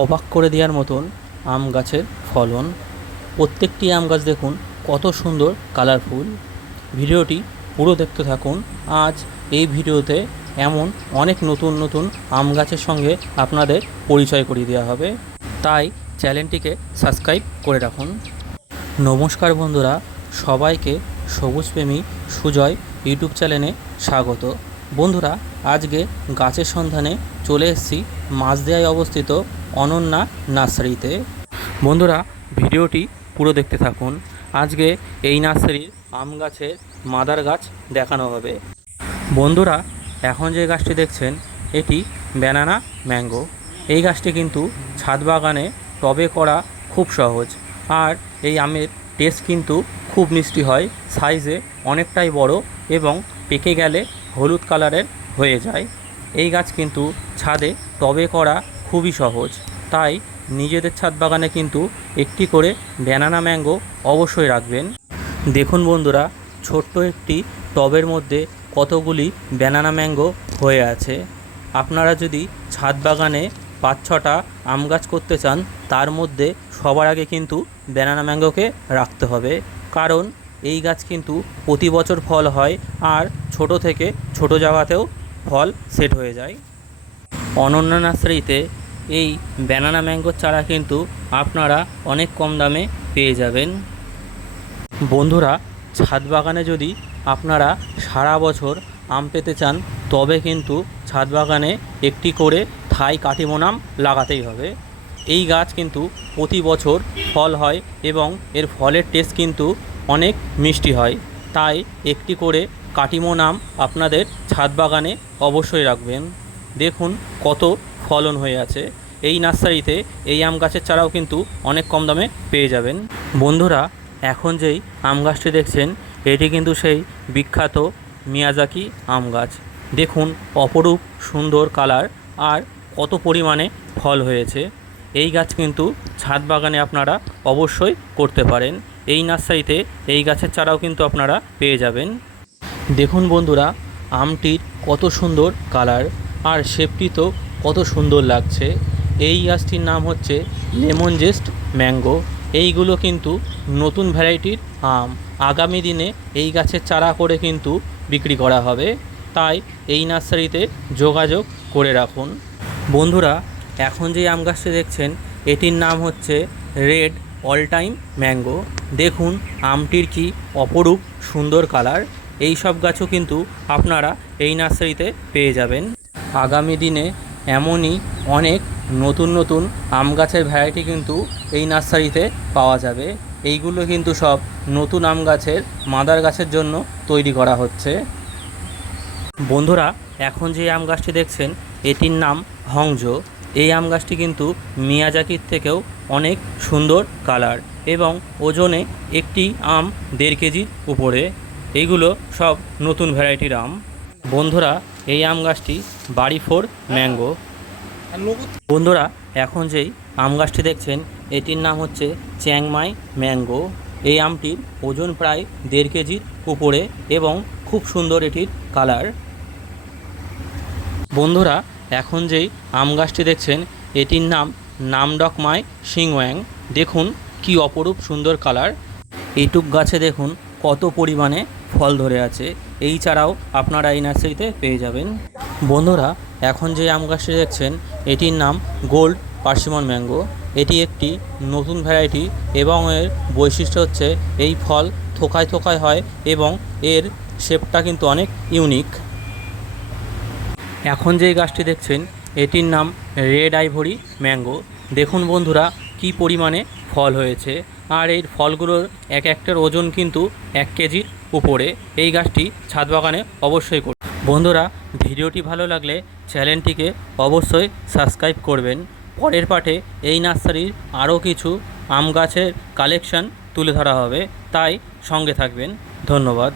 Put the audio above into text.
অবাক করে দেওয়ার মতন আম গাছের ফলন। প্রত্যেকটি আম গাছ দেখুন কত সুন্দর কালারফুল ভিডিওটি পুরো দেখতে থাকুন। আজ এই ভিডিওতে এমন অনেক নতুন নতুন আম গাছের সঙ্গে আপনাদের পরিচয় করিয়ে দেওয়া হবে। তাই চ্যানেলটিকে সাবস্ক্রাইব করে রাখুন। নমস্কার বন্ধুরা, সবাইকে সবুজপ্রেমী সুজয় ইউটিউব চ্যানেলে স্বাগত। বন্ধুরা, আজকে গাছের সন্ধানে চলে এসেছি মাঝদেয়ায় অবস্থিত অনন্যা নার্সারিতে। বন্ধুরা, ভিডিওটি পুরো দেখতে থাকুন। আজকে এই নার্সারির আম গাছের মাদার গাছ দেখানো হবে। বন্ধুরা, এখন যে গাছটি দেখছেন, এটি ব্যানানা ম্যাঙ্গো। এই গাছটি কিন্তু ছাদ বাগানে টবে করা খুব সহজ। আর এই আমের টেস্ট কিন্তু খুব মিষ্টি হয়, সাইজে অনেকটাই বড় এবং পেকে গেলে হলুদ কালারের হয়ে যায়। এই গাছ কিন্তু ছাদে টবে করা খুবই সহজ। তাই নিজেদের ছাদ বাগানে কিন্তু একটি করে ব্যানানা ম্যাঙ্গো অবশ্যই রাখবেন। দেখুন বন্ধুরা, ছোট্ট একটি টবের মধ্যে কতগুলি ব্যানানা ম্যাঙ্গো হয়ে আছে। আপনারা যদি ছাদ বাগানে পাঁচ ছটা আম গাছ করতে চান, তার মধ্যে সবার আগে কিন্তু ব্যানানা ম্যাঙ্গোকে রাখতে হবে। কারণ এই গাছ কিন্তু প্রতি বছর ফল হয় আর ছোট থেকে ছোট জায়গাতেও ফল সেট হয়ে যায়। অনন্য নার্সারিতে এই ব্যানানা ম্যাঙ্গোর চারা কিন্তু আপনারা অনেক কম দামে পেয়ে যাবেন। বন্ধুরা, ছাদ বাগানে যদি আপনারা সারা বছর আম পেতে চান, তবে কিন্তু ছাদ বাগানে একটি করে থাই কাটিমোনাম লাগাতেই হবে। এই গাছ কিন্তু প্রতি বছর ফল হয় এবং এর ফলের টেস্ট কিন্তু অনেক মিষ্টি হয়। তাই একটি করে কাটিমোনাম আপনাদের ছাদ বাগানে অবশ্যই রাখবেন। দেখুন কত ফলন হয়ে আছে। এই নার্সারিতে এই আম গাছের চারাও কিন্তু অনেক কম দামে পেয়ে যাবেন। বন্ধুরা, এখন যেই আম গাছটি দেখছেন, এটি কিন্তু সেই বিখ্যাত মিয়াজাকি আম গাছ। দেখুন অপরূপ সুন্দর কালার আর কত পরিমাণে ফল হয়েছে। এই গাছ কিন্তু ছাদ বাগানে আপনারা অবশ্যই করতে পারেন। এই নার্সারিতে এই গাছের চারাও কিন্তু আপনারা পেয়ে যাবেন। দেখুন বন্ধুরা, আমটির কত সুন্দর কালার আর শেপটি তো কত সুন্দর লাগছে। এই গাছটির নাম হচ্ছে লেমন জেস্ট ম্যাঙ্গো। এইগুলো কিন্তু নতুন ভ্যারাইটির আম। আগামী দিনে এই গাছের চারা করে কিন্তু বিক্রি করা হবে। তাই এই নার্সারিতে যোগাযোগ করে রাখুন। বন্ধুরা, এখন যে আম গাছটি দেখছেন, এটির নাম হচ্ছে রেড অল টাইম ম্যাঙ্গো দেখুন, আমটির কি অপরূপ সুন্দর কালার এই সব গাছও কিন্তু আপনারা এই নার্সারিতে পেয়ে যাবেন। আগামী দিনে এমনই অনেক নতুন নতুন আম গাছের ভ্যারাইটি কিন্তু এই নার্সারিতে পাওয়া যাবে। এইগুলো কিন্তু সব নতুন আম গাছের, মাদার গাছের জন্য তৈরি করা হচ্ছে। বন্ধুরা, এখন যে আম গাছটি দেখছেন, এটির নাম হংজো এই আম গাছটি কিন্তু মিয়াজাকির থেকেও অনেক সুন্দর কালার এবং ওজনে একটি আম দেড় কেজির উপরে। এইগুলো সব নতুন ভ্যারাইটির আম। বন্ধুরা, এই আম গাছটি বাড়ি ফোর ম্যাঙ্গো। বন্ধুরা, এখন যেই আম গাছটি দেখছেন, এটির নাম হচ্ছে চ্যাংমাই ম্যাঙ্গো। এই আমটির ওজন প্রায় দেড় কেজির উপরে এবং খুব সুন্দর এটির কালার। বন্ধুরা, এখন যেই আম গাছটি দেখছেন, এটির নাম নামডকমাই সিংওয়াং দেখুন কি অপরূপ সুন্দর কালার। এইটুক গাছে দেখুন কত পরিমাণে ফল ধরে আছে। এই ছাড়াও আপনারা এই নার্সারিতে পেয়ে যাবেন। বন্ধুরা, এখন যে আম গাছটি দেখছেন, এটির নাম গোল্ড পার্সিমন ম্যাঙ্গো। এটি একটি নতুন ভ্যারাইটি এবং এর বৈশিষ্ট্য হচ্ছে এই ফল থোকায় থোকায় হয় এবং এর শেপটা কিন্তু অনেক ইউনিক। এখন যে গাছটি দেখছেন এটির নাম রেড আইভরি ম্যাঙ্গো। দেখুন বন্ধুরা, কি পরিমাণে ফল হয়েছে। আর এই ফলগুলোর এক একটার ওজন কিন্তু এক কেজির উপরে। এই গাছটি ছাদ বাগানে অবশ্যই করুন। বন্ধুরা, ভিডিওটি ভালো লাগলে চ্যানেলটিকে অবশ্যই সাবস্ক্রাইব করবেন। পরের পাঠে এই নার্সারির আরও কিছু আম গাছের কালেকশন তুলে ধরা হবে। তাই সঙ্গে থাকবেন। ধন্যবাদ।